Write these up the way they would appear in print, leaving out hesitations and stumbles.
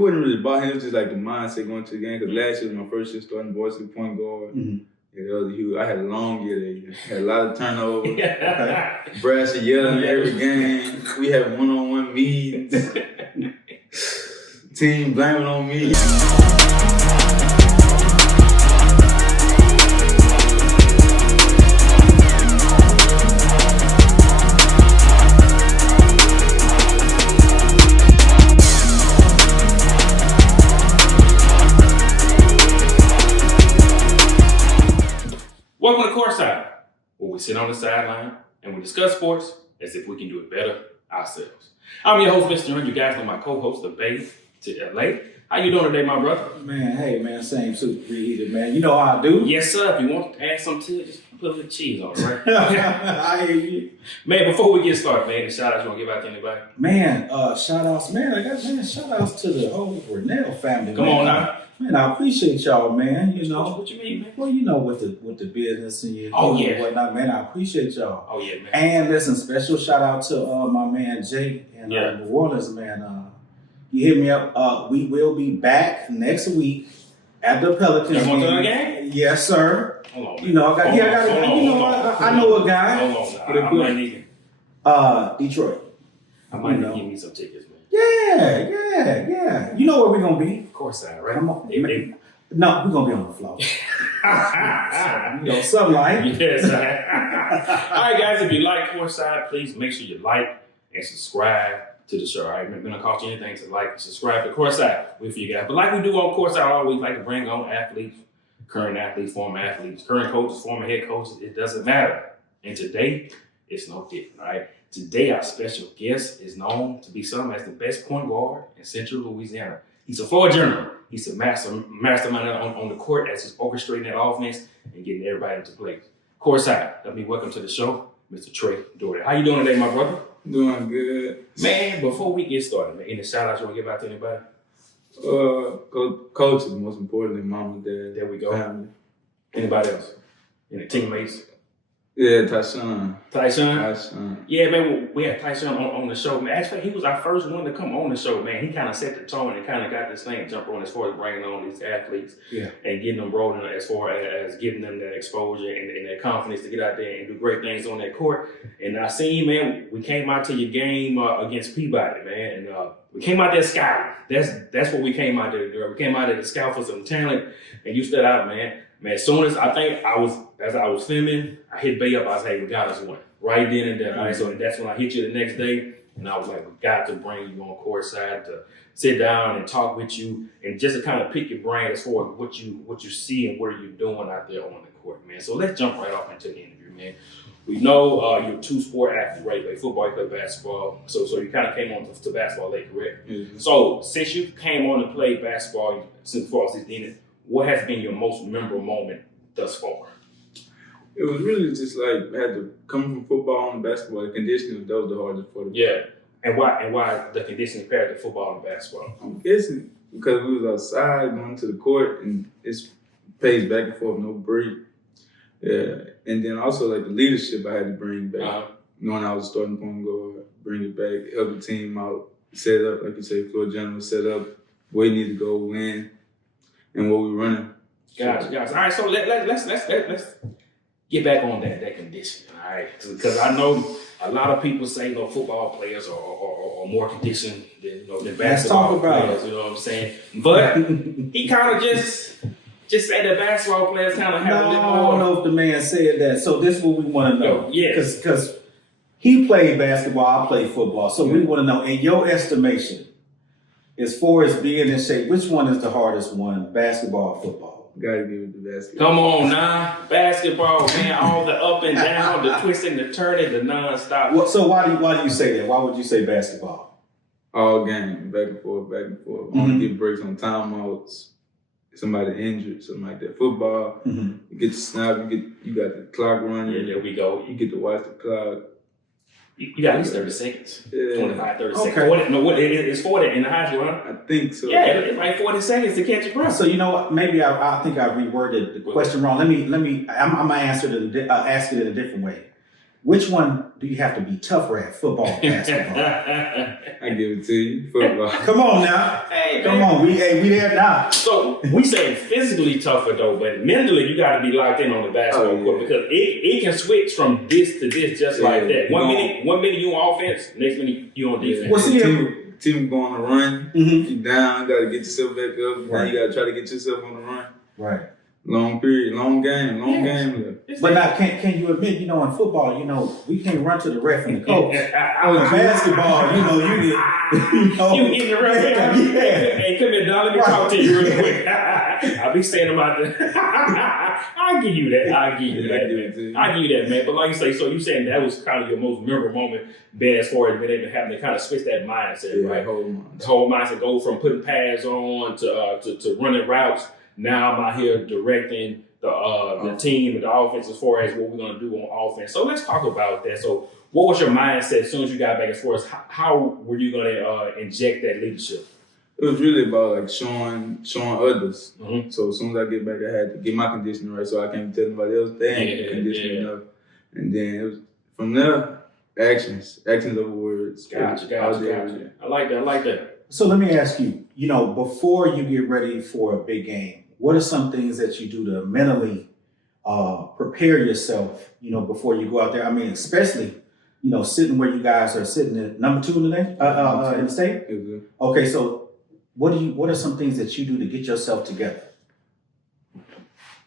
wasn't really about him. It was just like the mindset going to the game. Because last year was my first year starting varsity point guard. Mm-hmm. Yeah, that was huge. I had a long year that year. Had a lot of turnovers. Okay. Brass and yelling every game. We had one-on-one meetings. Team blaming on me. Welcome to CourtSide, where we sit on the sideline and we discuss sports as if we can do it better ourselves. I'm your host, Mr. John. You guys know my co-host, the Bay to LA. How you doing today, my brother? Man, hey, man, same suit reheated, man. You know how I do. Yes, sir. If you want to add something to it, just put a little cheese on it, right? I hear you. Man, before we get started, man, any shout-outs you want to give out to anybody? Man, shout-outs. Man, shout-outs to the whole Renell family. Come on now. Man, I appreciate y'all, man. You know. What you mean, man? Well, you know, with the business and and whatnot, man. I appreciate y'all. Oh, yeah, man. And listen, special shout-out to my man, Jay, in New Orleans, man. You hit me up. We will be back next week at the Pelicans game. You game? Yes, sir. Hold on, man. You know, I know a guy. Hold on, I might need Detroit. I might need to give me some tickets, man. Yeah. You know where we're gonna be? CourtSide, right? Come on. No, we're gonna be on the floor. You know, something like. Yes. All right, guys. If you like CourtSide, please make sure you like and subscribe to the show. All right, it's gonna cost you anything to like and subscribe to CourtSide with you guys. But like we do on CourtSide, I always like to bring on athletes, current athletes, former athletes, current coaches, former head coaches. It doesn't matter. And today, it's no different. All right. Today, our special guest is known to be some as the best point guard in Central Louisiana. He's a floor general. He's a mastermind on the court as he's orchestrating that offense and getting everybody into place. CourtSide, let me welcome to the show, Mr. Trey Dorty. How you doing today, my brother? Doing good. Man, before we get started, man, any shout-outs you want to give out to anybody? Coach is most importantly, mom and dad. There we go. Family. Anybody else? Any teammates? Yeah, Tyshawn. Yeah, man, we had Tyshawn on the show, man. Actually, he was our first one to come on the show, man. He kind of set the tone and kind of got this thing jump on as far as bringing on these athletes and getting them rolling as far as giving them that exposure and that confidence to get out there and do great things on that court. And I seen, man, we came out to your game against Peabody, man, and we came out there scouting. That's what we came out there to do. We came out there to scout for some talent, and you stood out, man. Man, as soon as as I was filming, I hit Bay up. I was like, hey, we got us one. Right then and there. All right, so that's when I hit you the next day. And I was like, we got to bring you on CourtSide to sit down and talk with you and just to kind of pick your brain as far as what you see and what are you doing out there on the court, man. So let's jump right off into the interview, man. We know you're a two-sport athlete, right? You play football, you play basketball. So you kind of came on to basketball late, correct? Mm-hmm. So since you came on to play basketball since fall season, what has been your most memorable moment thus far? It was really just like I had to come from football and basketball. The conditioning, that was the hardest part. And why the conditioning compared to football and basketball? I'm guessing because we was outside going to the court and it's paced back and forth, no break. Yeah, and then also like the leadership I had to bring back. Knowing I was starting point guard, bring it back, help the team out, set up, like you say, floor general, set up where you need to go, win, and what we running. Gotcha. All right, so let's get back on that conditioning, all right? Because I know a lot of people say, football players are more conditioned than basketball players. You know what I'm saying? But he kind of just said that basketball players kind of have a little more. I don't know if the man said that. So this is what we want to know. Yeah, because he played basketball, I played football. So we want to know, in your estimation, as far as being in shape, which one is the hardest one, basketball or football? Gotta give it to basketball. Come on now, basketball, man. All the up and down, the twisting, the turning, the nonstop. Well, so why do you say that? Why would you say basketball? All game, back and forth. Mm-hmm. Only get breaks on timeouts. Somebody injured, something like that. Football, you get the snap, you got the clock running. Yeah, there we go. You get to watch the clock. You got at least 30 seconds. Yeah. 25, 30 Okay. seconds. It's 40 in the high school, huh? I think so. Yeah, it's like 40 seconds to catch your breath. So you know what? Maybe I think I reworded the question wrong. I'm gonna ask it in a different way. Which one do you have to be tougher at, football or basketball? I give it to you, football. Come on now. Hey, Come on. We there now. So we say physically tougher though, but mentally you got to be locked in on the basketball court because it can switch from this to this just like that. One minute you on offense, next minute you on defense. What's Team going to run. You down, you got to get yourself back up. Right. You got to try to get yourself on the run. Right. Long period, long game left. But now, can you admit, in football, we can't run to the ref and the coach. In basketball, you get the ref. Hey, come here, Don. Let me talk to you real quick. I'll be saying about that. I'll give you that. I'll give you that, man. But like you say, so you saying that was kind of your most memorable moment, Ben, as far as being able to having to kind of switch that mindset, right? The whole mindset go from putting pads on to running routes. Now I'm out here directing the team and the offense as far as what we're going to do on offense. So let's talk about that. So what was your mindset as soon as you got back as far as how were you going to inject that leadership? It was really about like showing others. Mm-hmm. So as soon as I get back, I had to get my conditioning right so I can't tell anybody else they ain't conditioning enough. And then it was from there, actions over words. Gotcha. I like that. So let me ask you, before you get ready for a big game, what are some things that you do to mentally prepare yourself, before you go out there? I mean, especially, sitting where you guys are sitting at number 2 in the state? Mm-hmm. Okay, so what are some things that you do to get yourself together?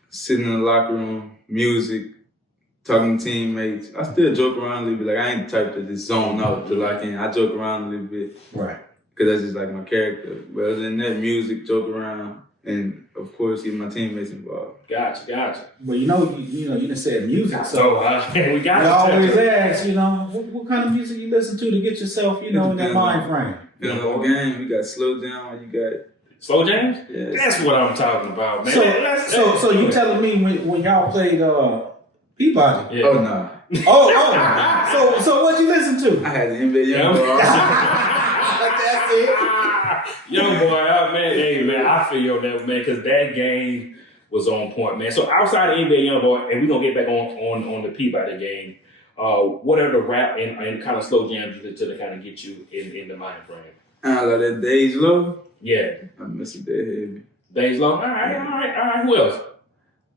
Sitting in the locker room, music, talking to teammates. I still joke around a little bit. Like I ain't the type to just zone out to lock in. I joke around a little bit. Right. Because that's just like my character. But other than that, music, joke around, and of course get my teammates involved. Gotcha. Well, you done said music, so we got I always ask, what kind of music you listen to get yourself, in that mind frame. In the whole game, you got slow down, you got slow jams. Yes. That's what I'm talking about, man. So you telling me when y'all played Peabody? Yeah. Oh no. Oh. So what you listen to? I had the NBA Young That's it. Young boy, man. Hey, man, I feel that, man, because that game was on point, man. So outside of NBA Young boy, and we're gonna get back on the Peabody game. What are the rap and kind of slow jams to kind of get you in the mind frame? Like that Days Low. Yeah. I'm missing that heavy. Days Low. All right. Who else?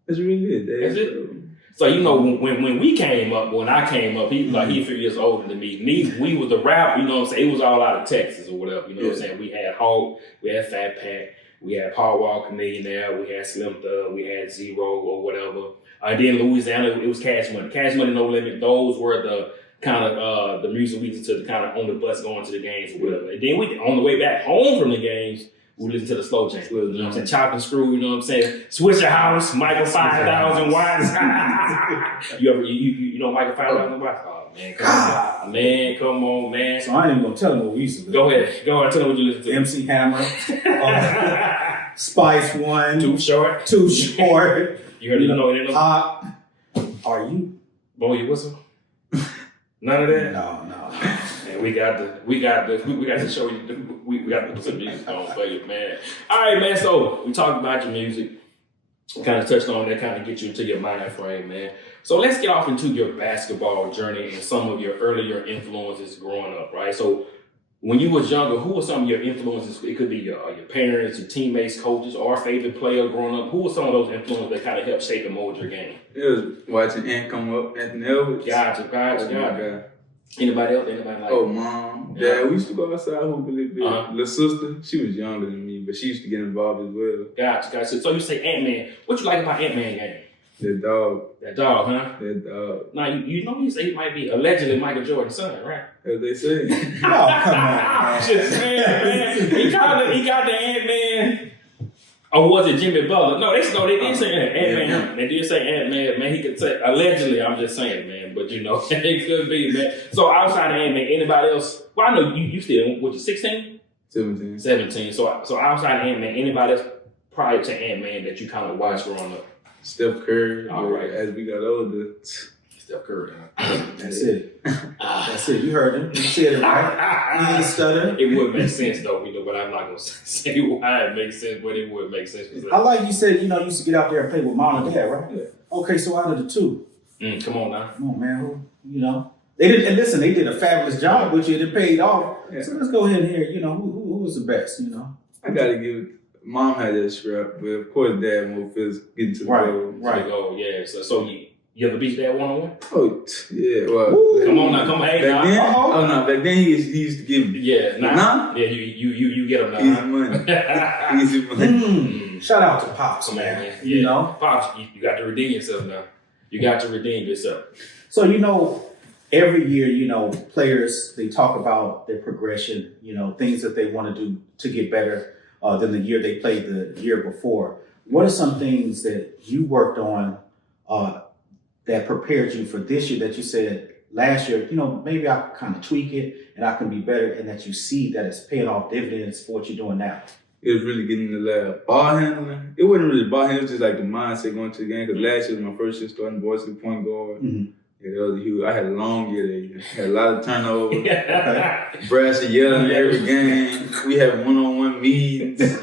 That's really it. That's it. So when we came up, when I came up, he was like he a few years older than me. We was the rap, it was all out of Texas or whatever. What I'm saying? We had Hulk, we had Fat Pat, we had Paul Walker Millionaire, we had Slim Thug, we had Zero or whatever. And then Louisiana, it was Cash Money. Cash Money, No Limit. Those were the kind of the music we listened to kind of on the bus going to the games or whatever. And then we on the way back home from the games, we listen to the slow jam. You know what I'm saying? Chop and Screw, you know what I'm saying? Swisher House, Michael 5,000 Watts. you know Michael 5,000 Watts? Oh, man, come on, man. So I ain't even going to tell them what we used to do. Go ahead, tell them what you listen to. MC Hammer, Spice One, Too Short. You heard it? Pop. Are you? Blow your whistle? None of that? No. Man, we got to show you. We got to put some music on for you, man. All right, man. So we talked about your music. Kind of touched on that, kind of get you into your mind frame, man. So let's get off into your basketball journey and some of your earlier influences growing up, right? So when you was younger, who were some of your influences? It could be your parents, your teammates, coaches, or a favorite player growing up. Who were some of those influences that kind of helped shape and mold your game? It was watching Ant come up, Anthony Edwards. Gotcha. Anybody else? Anybody like? Oh, Mom, Dad. We used to go outside hoop a little bit. Little sister, she was younger than me, but she used to get involved as well. Gotcha. So you say Ant-Man. What you like about Ant-Man game? That dog. That dog, huh? That dog. Now, you say he might be allegedly Michael Jordan's son, right? As they say. Oh, come on. Just saying, man. He got the Ant-Man. Or was it Jimmy Butler? No, they did say Ant-Man. They did say Ant-Man. Man, he could say, allegedly, I'm just saying, man. But, it could be, man. So outside of Ant-Man, anybody else? Well, I know you still, what, you 16? 17. So outside of Ant-Man, anybody else prior to Ant-Man that you kind of watched growing up? Steph Curry. All right. As we got older. Steph Curry. That's it. That's it. You heard him. You said it right. You ain't stuttering. It would make sense though, but I'm not gonna say why it makes sense, but it would make sense. I like you said, you used to get out there and play with mom and dad, right? Yeah. Okay, so out of the two. Come on now. Come on, man. You know, they did, and listen, they did a fabulous job with you. It paid off. Yeah. So let's go ahead and hear, you know, who was the best, you know? I gotta give it. Mom had that scrap, but of course, Dad more feels getting to the goal. Right. Oh, yeah. So you ever beat that 1-on-1? Oh, yeah. Well, Ooh. Come on now, come on. Hey, back then, now. no, back then he used to give me. Yeah, Nah. Yeah, you get him now. Easy money. Easy money. Shout out to Pops, man. Yeah. You know? Pops, you got to redeem yourself now. You got to redeem yourself. So, you know, every year, you know, players, they talk about their progression, you know, things that they want to do to get better than the year they played the year before. What are some things that you worked on that prepared you for this year that you said last year, you know, maybe I can kind of tweak it and I can be better, and that you see that it's paying off dividends for what you're doing now? It was really getting in the lab. Ball handling, it wasn't really ball handling, it was just like the mindset going to the game. Because last year was my first year starting varsity point guard. Mm-hmm. Yeah, that was huge. I had a long year that year. Had a lot of turnovers. Okay. Brass and yelling every game. We had one-on-one meetings.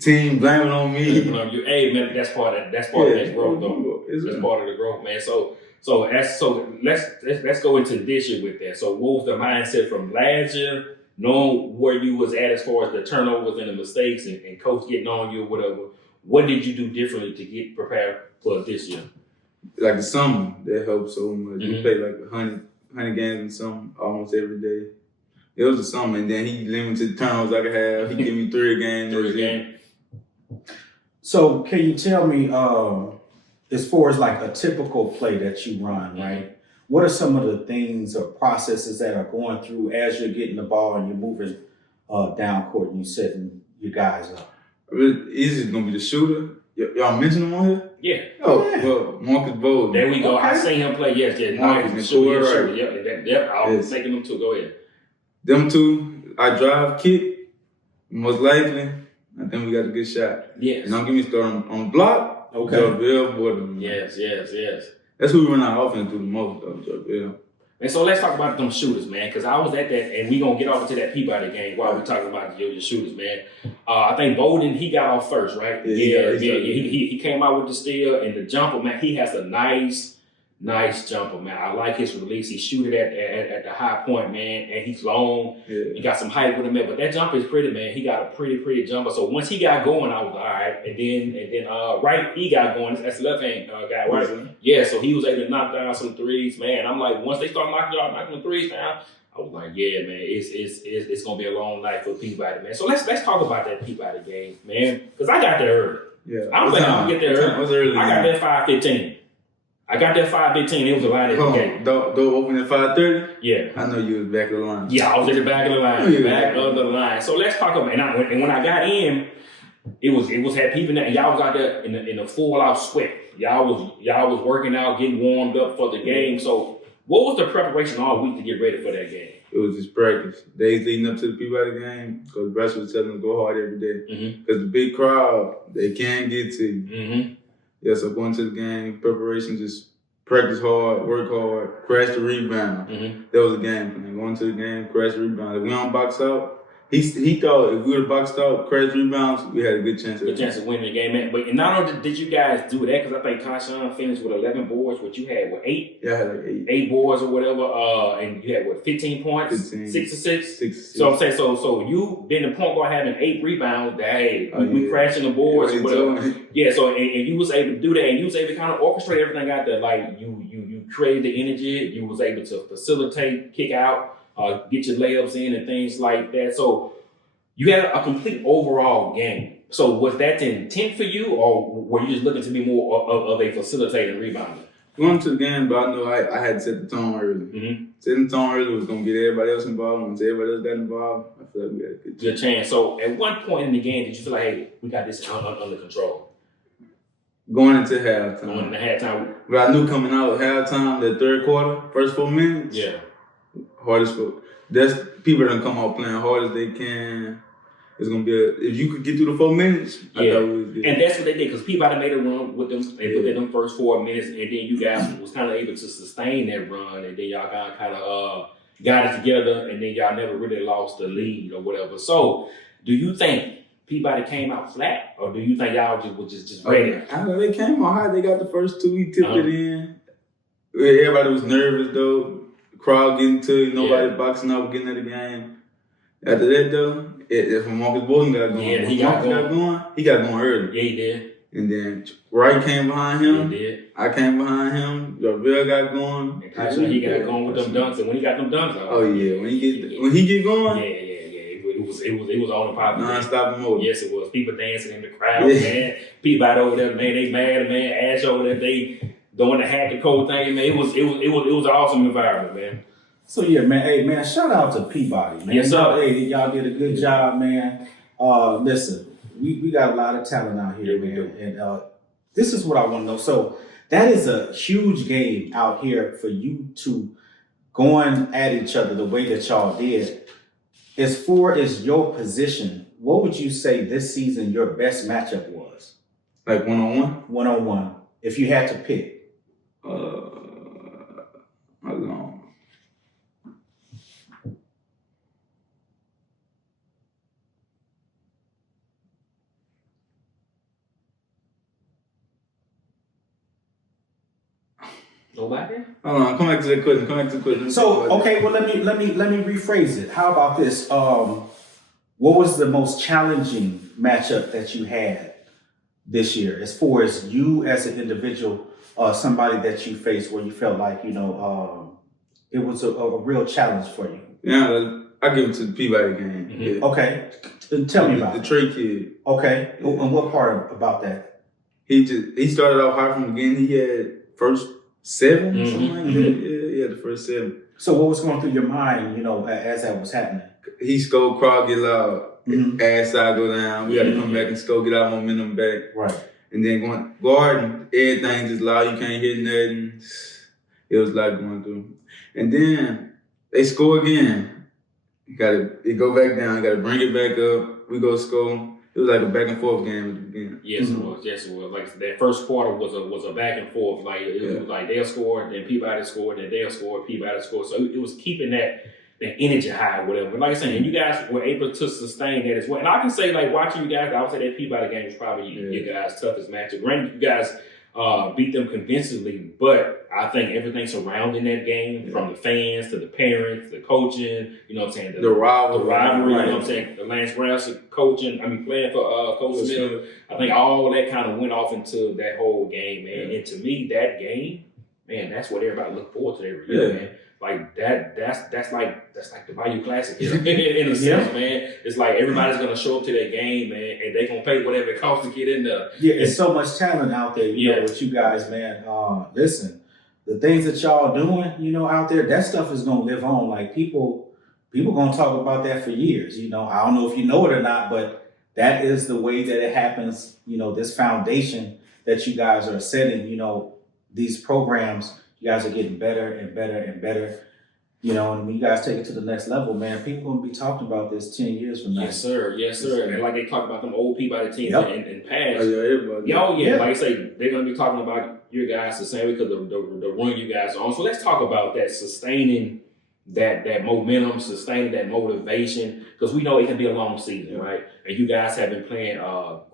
Team blaming on me. Hey man, that's part of that growth though. That's part of the growth, man. So let's go into this year with that. So what was the mindset from last year, knowing where you was at as far as the turnovers and the mistakes and coach getting on you or whatever? What did you do differently to get prepared for this year? Like the summer, that helped so much. Mm-hmm. We played like 100 games in summer almost every day. It was the summer, and then he limited turnovers I could have. He gave me 3 games. 3 games. So can you tell me, as far as like a typical play that you run, right? What are some of the things or processes that are going through as you're getting the ball and you're moving down court and you're setting your guys up? Easy going to be the shooter. Y'all mentioned him on here? Yeah. Oh, yeah. Well, Marcus Bowles. There we go. Okay. I seen him play. Yes. Marcus, Sure. Yep. I was taking them too. Go ahead. Them two, I drive, kick, most likely. I think we got a good shot. Yes. And don't get me started on the block. Okay. Jarvell Borden. Yes. That's who we run our offense through the most, though, Jarvell. And so let's talk about them shooters, man, because I was at that, and we going to get off into that Peabody game while we're talking about your shooters, man. I think Bowden, he got off first, right? Yeah. He came out with the steal, and the jumper, man, he has a nice jumper, man. I like his release. He shoot it at the high point, man, and he's long. Yeah. He got some height with him, man, but that jumper is pretty, man. He got a pretty jumper. So once he got going, I was all right. And then right, he got going. That's the left hand guy, right? Mm-hmm. Yeah, so he was able to knock down some threes, man. I'm like, once they start knocking the threes down, I was like, yeah, man, it's gonna be a long night for Peabody, man. So let's talk about that Peabody game, man, because I got there early. Yeah, I was like, I'm gonna get there early. I got there 5:15. I got there 5:15. It was a line at the game. Door open at 5:30? Yeah. I know you was back of the line. Yeah, I was at the back of the line. So let's talk about it. And when I got in, it was had people in there, and y'all was out there in the full out sweat. Y'all was working out, getting warmed up for the game. So what was the preparation all week to get ready for that game? It was just practice. Days leading up to the Peabody game, because Russ was telling them to go hard every day. Because the big crowd, they can get to you. Mm-hmm. Yeah, so going to the game, preparation, just practice hard, work hard, crash the rebound. Mm-hmm. That was the game plan. Going to the game, crash the rebound. If we don't box out, he thought if we would have boxed out, crash rebounds, we had a good chance of winning the game. Man. But not only did you guys do that, because I think Kashan finished with 11 boards, what you had, 8? Yeah, I had like 8. 8 boards or whatever, and you had, 15 points? 15. 6 or 6? 6. So I'm saying, so you being the point guard having 8 rebounds, we crashing the boards or whatever. Yeah, so and you was able to do that, and you was able to kind of orchestrate everything out there. Like you created the energy, you was able to facilitate, kick out, get your layups in and things like that. So you had a complete overall game. So was that the intent for you, or were you just looking to be more of a facilitator and rebounder? Going to the game, but I know I had to set the tone early. Mm-hmm. Setting the tone early was going to get everybody else involved. Once everybody else got involved, I feel like we had a good chance. So at what point in the game did you feel like, hey, we got this under control? Going into halftime. But I knew coming out of halftime, that third quarter, first 4 minutes, hardest for. That's people that come out playing hard as they can. It's gonna be if you could get through the 4 minutes, I thought we was good. And that's what they did, because Peabody made a run with them. They put in them first 4 minutes, and then you guys was kind of able to sustain that run, and then y'all kind of got it together, and then y'all never really lost the lead or whatever. So, do you think Peabody came out flat, or do you think y'all was just ready? I know they came out high. They got the first 2. He tipped it in. everybody was nervous though. The crowd getting to you, nobody boxing up, getting at the game. After that though, if Marcus Bolton got going, he got going early. Yeah, he did. And then Wright came behind him. He did. I came behind him. Jarvell got going. And Tyson, he got going with them dunks. And when he got them dunks, when he get going, it was on the pop. Non-stop mode. Yes, it was. People dancing in the crowd, man. People out over there, man. They mad, man. Ash over there, they doing the hack and code thing, man. It was an awesome environment, man. So yeah, man. Hey, man. Shout out to Peabody, man. Yes, sir. Hey, y'all did a good job, man. Listen. We got a lot of talent out here, man. And this is what I want to know. So that is a huge game out here for you to going at each other the way that y'all did. As far as your position, what would you say this season your best matchup was? Like one-on-one? One-on-one. If you had to pick. How long? Nobody? Hold on, come back to the question. So okay, well let me rephrase it. How about this? What was the most challenging matchup that you had this year, as far as you as an individual, somebody that you faced where you felt like it was a real challenge for you? Yeah, I give it to the Peabody game. Mm-hmm. Yeah. Okay, tell me about the it. Trey kid. Okay, and what part about that? He started off high from the beginning. He had first 7, something like that. Yeah, he had the first 7. So what was going through your mind, as that was happening? He scored, crowd get loud, ass side go down. We got to come back and score, get our momentum back. Right. And then going guarding, everything just loud. You can't hear nothing. It was like going through. And then they score again. It go back down. You got to bring it back up. We go score. It was like a back and forth game at the beginning. Yes, it was. Yes, it was. Like that first quarter was a back and forth. Like it was like they'll score, then Peabody scored, then they'll score, Peabody scored. So it was keeping that energy high or whatever. But like I said, and you guys were able to sustain that as well. And I can say, like, watching you guys, I would say that Peabody game was probably your guys' toughest matchup. Granted, you guys beat them convincingly, but I think everything surrounding that game, from the fans to the parents, the coaching, you know what I'm saying? The rivalry, you know what I'm saying? The Lance Brown coaching, playing for Coach Smith. I think all that kind of went off into that whole game, man. And to me, that game, man, that's what everybody look forward to every year, man. Like that's like the Bayou Classic in a sense, man. It's like everybody's gonna show up to that game, man, and they gonna pay whatever it costs to get in there. Yeah, it's so much talent out there, you know, with you guys, man. Listen, the things that y'all doing, out there, that stuff is gonna live on. Like people gonna talk about that for years. I don't know if you know it or not, but that is the way that it happens. This foundation that you guys are setting. These programs. You guys are getting better and better and better, and when you guys take it to the next level, man, people gonna be talking about this 10 years from now. Yes, sir. Yes, sir. And like they talk about them old Peabody teams in past. Everybody. Like I say, they're gonna be talking about your guys the same way because the run you guys are on. So let's talk about that, sustaining that momentum, sustaining that motivation, because we know it can be a long season, right? And you guys have been playing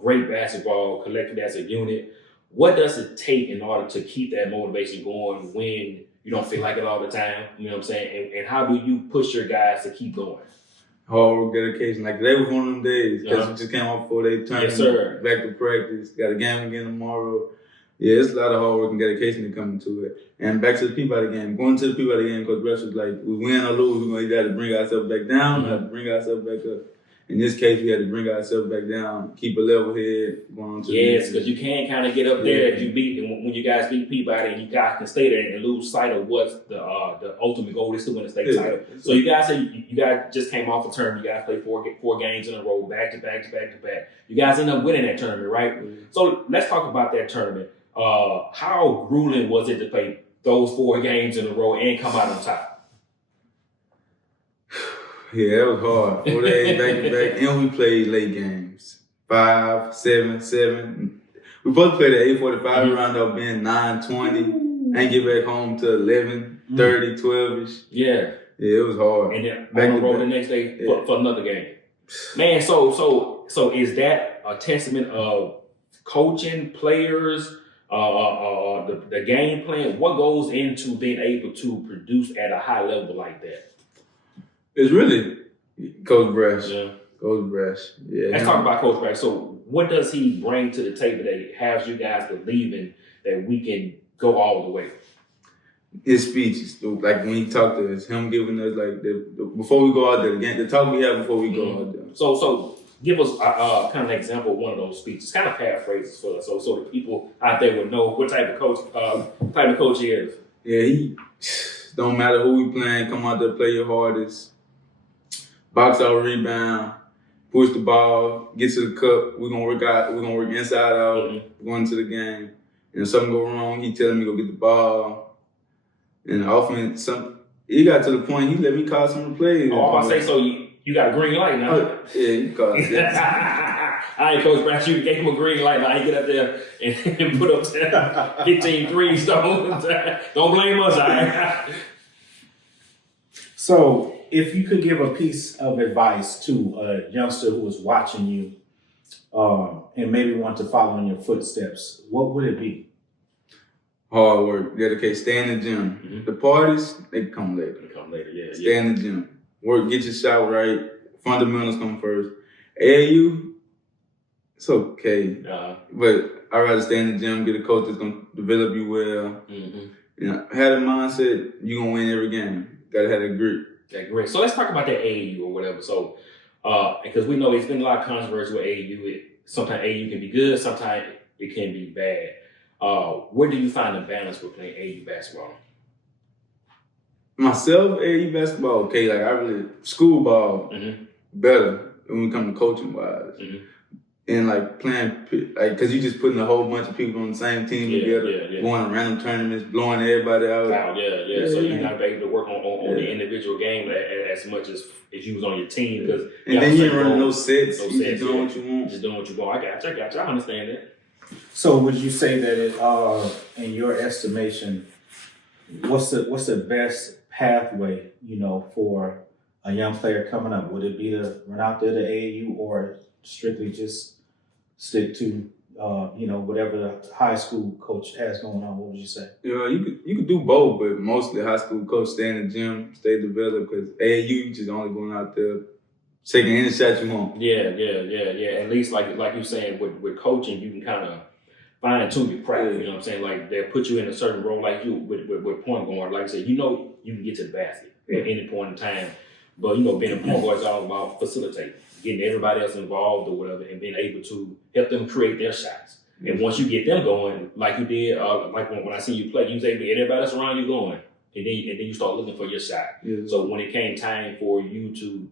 great basketball, collected as a unit. What does it take in order to keep that motivation going when you don't feel like it all the time? You know what I'm saying? And how do you push your guys to keep going? Hard work, dedication. Like today was one of them days because we just came off 4-day tournament, back to practice, got a game again tomorrow. Yeah, it's a lot of hard work and dedication to come into it. And back to the Peabody game. Going to the Peabody game, Coach Rush was like, we win or lose, we got to bring ourselves back down, we have to bring ourselves back up. In this case, we had to bring ourselves back down, keep a level head, going on to because you can't kind of get up there if you beat, and when you guys beat Peabody, and you guys can stay there and lose sight of what's the ultimate goal is to win the state title. So you guys say you guys just came off a tournament. You guys played four games in a row, back to back. You guys end up winning that tournament, right? So let's talk about that tournament. How grueling was it to play those 4 games in a row and come out on top? Yeah, it was hard. 4 days back to back, and we played late games. 5, 7, 7. We both played at 8:45. We round up being 9:20, and get back home to 11:30, 12ish. Yeah, it was hard. And then back on the road the next day for another game. Man, so is that a testament of coaching, players, the game plan? What goes into being able to produce at a high level like that? It's really Coach Brash. Yeah. Coach Brash. Yeah. Let's talk about Coach Brash. So what does he bring to the table that has you guys believing that we can go all the way? His speeches, like when he talked to us, him giving us like before we go out there, the talk we have before we go out there. So give us kind of an example of one of those speeches, kind of paraphrases for us, so the people out there would know what type of coach he is. Yeah, he don't matter who we playing, come out there, play your hardest, box out, rebound, push the ball, get to the cup. We're gonna work out. We're gonna work inside out, going to the game. And if something go wrong, he telling me go get the ball. And often he got to the point he let me call some plays. Oh, I say so. You got a green light now. Yeah, you called it. All right, Coach Brash, you gave him a green light. Now he get up there and put up 15 threes. Don't blame us, all right? So, if you could give a piece of advice to a youngster who is watching you and maybe want to follow in your footsteps, what would it be? Hard work, dedicate, stay in the gym. Mm-hmm. The parties, they come later. Yeah. Stay in the gym. Work, get your shot right. Fundamentals come first. AAU, it's okay. But I'd rather stay in the gym, get a coach that's going to develop you well. Mm-hmm. You know, have the mindset, you're going to win every game. Got to have that grit. That great. So let's talk about that AAU or whatever. So, because we know there's been a lot of controversy with AAU. Sometimes AAU can be good, sometimes it can be bad. Where do you find the balance with playing AAU basketball? Myself, AAU basketball, okay. Like, I really, school ball, better when we come to coaching wise. Mm-hmm. And like playing, like, cause you just putting a whole bunch of people on the same team together, going to random tournaments, blowing everybody out. So you're not able to work on the individual game as much as you was on your team. Because and then you ain't running no sets. You just doing what you want. Just doing what you want. I got you. I understand that. So would you say that in your estimation, what's the best pathway, for a young player coming up? Would it be to run out there to AAU or strictly just stick to whatever the high school coach has going on? What would you say? Yeah, you could do both, but mostly high school coach stay in the gym, stay developed, because AAU you just only going out there taking any shot you want. Yeah. At least like you're saying with coaching, you can kind of fine tune your craft. You know what I'm saying? Like they'll put you in a certain role, like you with point guard. Like I said, you can get to the basket at any point in time. But being a point guard is all about facilitating, getting everybody else involved or whatever, and being able to help them create their shots. And once you get them going, like you did, like when I see you play, you was able to get everybody else around you going, and then you start looking for your shot. Yeah. So when it came time for you to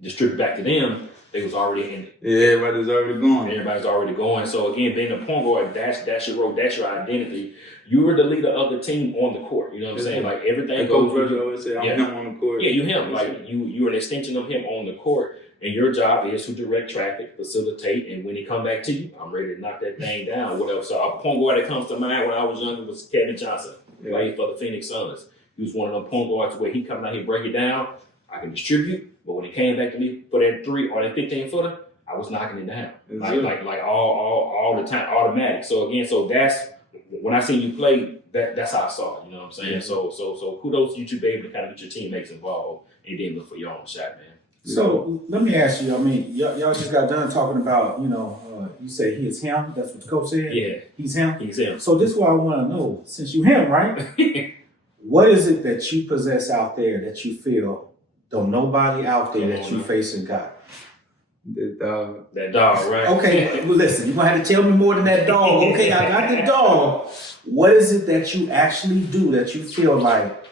distribute back to them, they was already in it. Yeah, everybody's already going. So again, being a point guard, that's your role, that's your identity. You were the leader of the team on the court. You know what I'm saying? Like everything goes. Coach always say, I'm him on the court. Yeah, you him. Like you're an extension of him on the court, and your job is to direct traffic, facilitate, and when he come back to you, I'm ready to knock that thing down. Whatever. So a point guard that comes to mind when I was younger was Kevin Johnson. Played for the Phoenix Suns. He was one of them point guards where he come out here, break it down. I can distribute, but when he came back to me for that 3 or that 15-footer, I was knocking it down. Like all the time, automatic. So again, that's when I seen you play, that's how I saw it. You know what I'm saying? Yeah. So kudos to you to be able to kind of get your teammates involved and then look for your own shot, man. So let me ask you. I mean, y'all just got done talking about, you say he is him. That's what the coach said. Yeah, he's him. He's him. So this is what I want to know. Since you him, right? What is it that you possess out there that you feel don't nobody out there that you facing got? That dog, right? Okay, well, listen, you're going to have to tell me more than that dog. Okay, I got the dog. What is it that you actually do that you feel like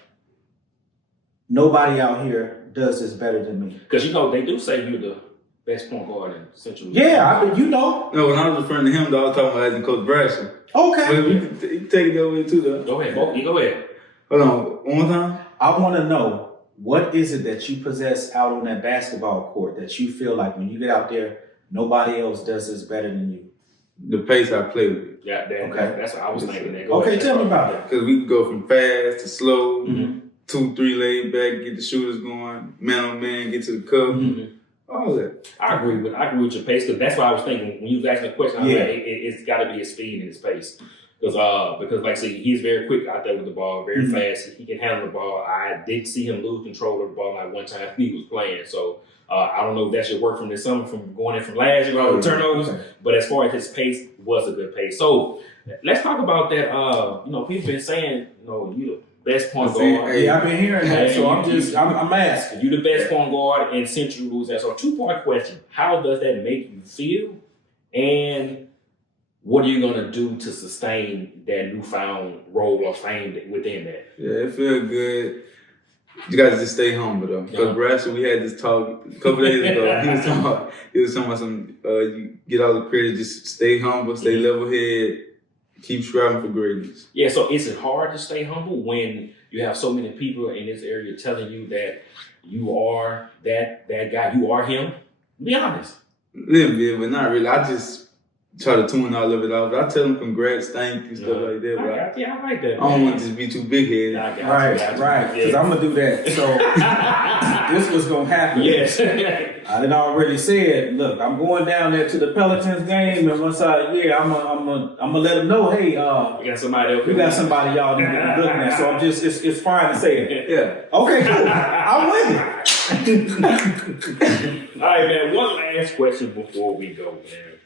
nobody out here does this better than me? Because, they do say you're the best point guard in Central Louisiana. Yeah, No, when I was referring to him, though, I was talking about as in Coach Brasher. Okay. But you can take it that way, too, though. Go ahead, go ahead. Hold on, one more time. I want to know, what is it that you possess out on that basketball court that you feel like when you get out there, nobody else does this better than you? The pace I play with. Yeah, that's what I was thinking. Okay, tell me about it. Because we can go from fast to slow, 2-3 laid back, get the shooters going, man on man, get to the cup, all that. I agree with your pace, because that's what I was thinking when you was asking the question. It's got to be his speed and his pace. Because like I said, he's very quick out there with the ball, very fast. He can handle the ball. I did see him lose control of the ball like one time he was playing. So I don't know if that should work from this summer, from going in from last year, all the turnovers. But as far as his pace, was a good pace. So let's talk about that. People been saying, you the best point guard. Yeah, I've been hearing that. So I'm asking. You the best point guard in Central Louisiana. So a 2-part question: how does that make you feel? And what are you going to do to sustain that newfound role of fame within that? Yeah, it feels good. You guys just stay humble though. Because Brasher, we had this talk a couple days ago. He was talking about some, you get all the credit, just stay humble, stay level head, keep striving for greatness. Yeah, so is it hard to stay humble when you have so many people in this area telling you that you are that guy, you are him? Be honest. A little bit, but not really. I just try to tune all of it off. I tell them congrats, thank you, stuff like that. But I like that. I don't want to just be too big headed. Right. Because I'm gonna do that. So this was gonna happen. Yes. I done already said, look, I'm going down there to the Pelicans game, and once I'm gonna let them know, hey, we got somebody else. We got somebody y'all need to be looking at. So I'm just, it's fine to say it. Yeah. Okay, cool. I'm with it. All right, man. One last question before we go, man.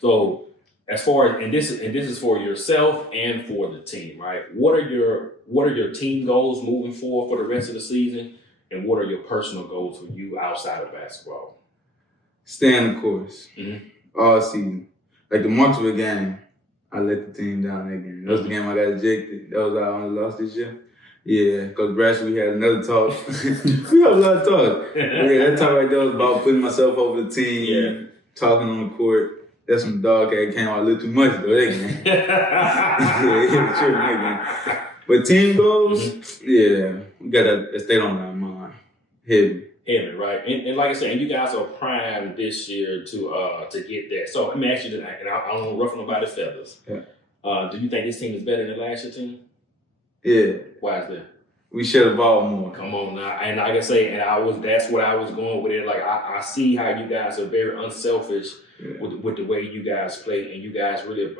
So, as far as and this is for yourself and for the team, right? What are your team goals moving forward for the rest of the season, and what are your personal goals for you outside of basketball? Stay on the course all season. Like the Marksville game, I let the team down that game. That was the game I got ejected. That was our only loss this year. Yeah, because Brasher, we had another talk. We had a lot of talk. Yeah, that talk right there was about putting myself over the team, talking on the court. That's some dog cat came out a little too much though, that game. Yeah, it was tripping that game. But team goals, we gotta stay on our mind. Heavy, right? And like I said, and you guys are primed this year to get that. So let me ask you this, and I don't want to ruffle nobody's feathers. Yeah. Do you think this team is better than last year's team? Yeah. Why is that? We share the ball more. Come on now. And like I say, that's what I was going with it. Like I see how you guys are very unselfish with the way you guys play, and you guys really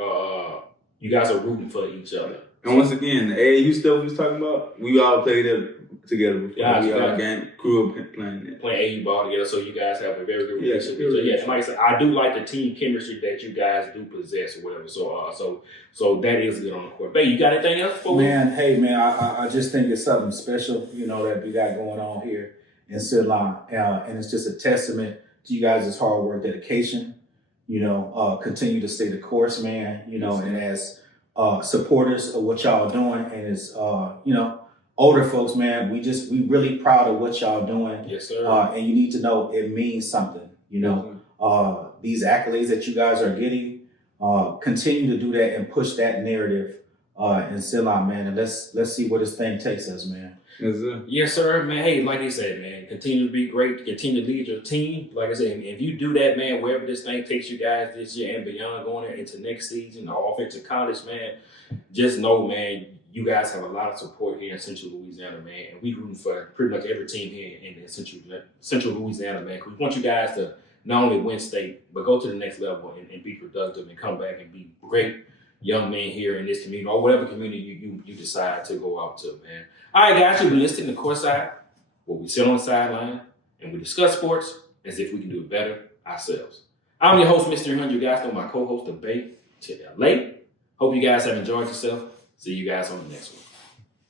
you guys are rooting for each other. And once again, the AAU stuff we was talking about, we all played it together before. We all grew up playing it. Playing AAU ball together, so you guys have a very good relationship. And like I said, I do like the team chemistry that you guys do possess or whatever. So that is good on the court. Babe, you got anything else for me? Man, I just think it's something special, that we got going on here in Ceylon. And it's just a testament to you guys' hard work, dedication. Continue to stay the course, man, and as supporters of what y'all doing, and as older folks, man, we really proud of what y'all doing. Yes, sir. And you need to know it means something. These accolades that you guys are getting, continue to do that and push that narrative in Ceylon, man. And let's see where this thing takes us, man. Yes, sir, man. Hey, like I said, man, continue to be great. Continue to lead your team. Like I said, if you do that, man, wherever this thing takes you guys this year and beyond, going into next season, off into college, man, just know, man, you guys have a lot of support here in Central Louisiana, man. And we rooting for pretty much every team here in Central Louisiana, man. Because we want you guys to not only win state, but go to the next level and be productive and come back and be great young men here in this community or whatever community you decide to go out to, man. All right, guys, you've been listening to CourtSide, where we sit on the sideline and we discuss sports as if we can do it better ourselves. I'm your host, Mr. 300. You guys know my co-host, the Bay to LA. Hope you guys have enjoyed yourself. See you guys on the next one.